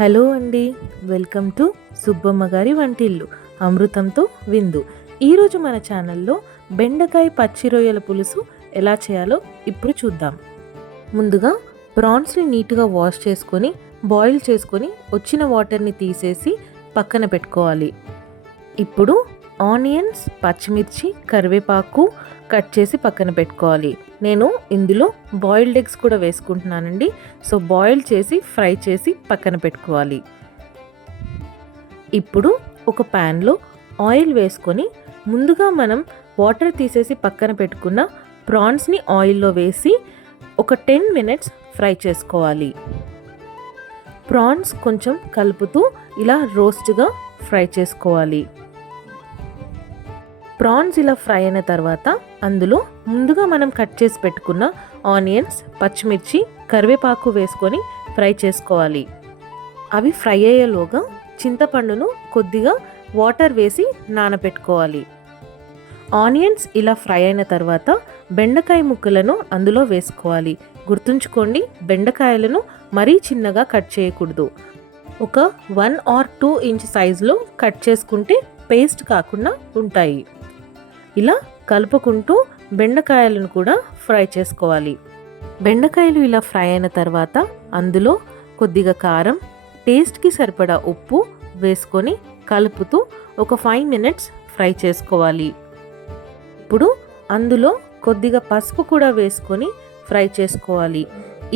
Hello అండి, welcome to Subbamma గారి వంటిల్లు అమృతంతో విందు. ఈరోజు మన ఛానల్లో బెండకాయ పచ్చి రొయ్యల పులుసు ఎలా చేయాలో ఇప్పుడు చూద్దాం. ముందుగా ప్రాన్స్ని నీట్గా వాష్ చేసుకొని బాయిల్ చేసుకొని వచ్చిన వాటర్ని తీసేసి పక్కన పెట్టుకోవాలి. ఇప్పుడు ఆనియన్స్, పచ్చిమిర్చి, కరివేపాకు కట్ చేసి పక్కన పెట్టుకోవాలి. నేను ఇందులో బాయిల్డ్ ఎగ్స్ కూడా వేసుకుంటున్నానండి. సో బాయిల్ చేసి ఫ్రై చేసి పక్కన పెట్టుకోవాలి. ఇప్పుడు ఒక ప్యాన్లో ఆయిల్ వేసుకొని ముందుగా మనం వాటర్ తీసేసి పక్కన పెట్టుకున్న ప్రాన్స్ని ఆయిల్లో వేసి ఒక 10 minutes ఫ్రై చేసుకోవాలి. ప్రాన్స్ కొంచెం కలుపుతూ ఇలా రోస్ట్గా ఫ్రై చేసుకోవాలి. ప్రాన్స్ ఇలా ఫ్రై అయిన తర్వాత అందులో ముందుగా మనం కట్ చేసి పెట్టుకున్న ఆనియన్స్, పచ్చిమిర్చి, కరివేపాకు వేసుకొని ఫ్రై చేసుకోవాలి. అవి ఫ్రై అయ్యేలోగా చింతపండును కొద్దిగా వాటర్ వేసి నానబెట్టుకోవాలి. ఆనియన్స్ ఇలా ఫ్రై అయిన తర్వాత బెండకాయ ముక్కలను అందులో వేసుకోవాలి. గుర్తుంచుకోండి, బెండకాయలను మరీ చిన్నగా కట్ చేయకూడదు. ఒక 1 or 2 inch సైజులో కట్ చేసుకుంటే పేస్ట్ కాకుండా ఉంటాయి. ఇలా కలుపుకుంటూ బెండకాయలను కూడా ఫ్రై చేసుకోవాలి. బెండకాయలు ఇలా ఫ్రై అయిన తర్వాత అందులో కొద్దిగా కారం, టేస్ట్కి సరిపడా ఉప్పు వేసుకొని కలుపుతూ ఒక 5 minutes ఫ్రై చేసుకోవాలి. ఇప్పుడు అందులో కొద్దిగా పసుపు కూడా వేసుకొని ఫ్రై చేసుకోవాలి.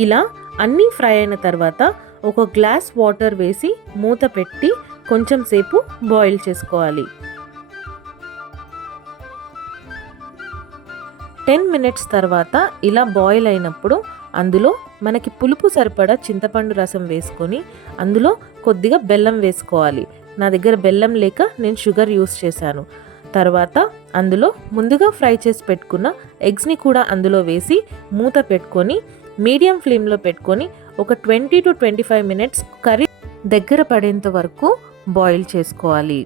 ఇలా అన్నీ ఫ్రై అయిన తర్వాత ఒక గ్లాస్ వాటర్ వేసి మూత పెట్టి కొంచెం సేపు బాయిల్ చేసుకోవాలి. 10 minutes తర్వాత ఇలా బాయిల్ అయినప్పుడు అందులో మనకి పులుపు సరిపడా చింతపండు రసం వేసుకొని అందులో కొద్దిగా బెల్లం వేసుకోవాలి. నా దగ్గర బెల్లం లేక నేను షుగర్ యూస్ చేశాను. తర్వాత అందులో ముందుగా ఫ్రై చేసి పెట్టుకున్న ఎగ్స్ని కూడా అందులో వేసి మూత పెట్టుకొని మీడియం ఫ్లేమ్లో పెట్టుకొని ఒక 20 to 25 minutes కర్రీ దగ్గర పడేంత వరకు బాయిల్ చేసుకోవాలి.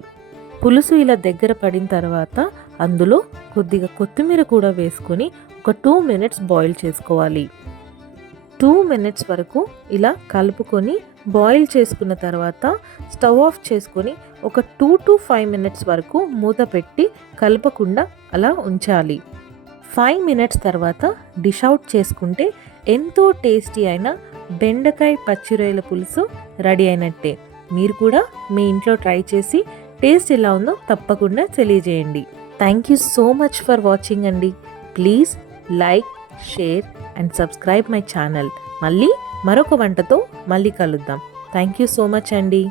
పులుసు ఇలా దగ్గర పడిన తర్వాత అందులో కొద్దిగా కొత్తిమీర కూడా వేసుకొని ఒక 2 minutes బాయిల్ చేసుకోవాలి. 2 minutes వరకు ఇలా కలుపుకొని బాయిల్ చేసుకున్న తర్వాత స్టవ్ ఆఫ్ చేసుకొని ఒక 2 to 5 minutes వరకు మూత పెట్టి కలపకుండా అలా ఉంచాలి. 5 minutes తర్వాత డిష్ అవుట్ చేసుకుంటే ఎంతో టేస్టీ అయిన బెండకాయ పచ్చి రొయ్యల పులుసు రెడీ అయినట్టే. మీరు కూడా మీ ఇంట్లో ట్రై చేసి టేస్ట్ ఎలా ఉందో తప్పకుండా తెలియజేయండి. Thank you so much for watching అండి. Please like, share and subscribe my channel. మళ్ళీ మరొక వంటతో మళ్ళీ కలుద్దాం. థ్యాంక్ యూ సో మచ్ అండి.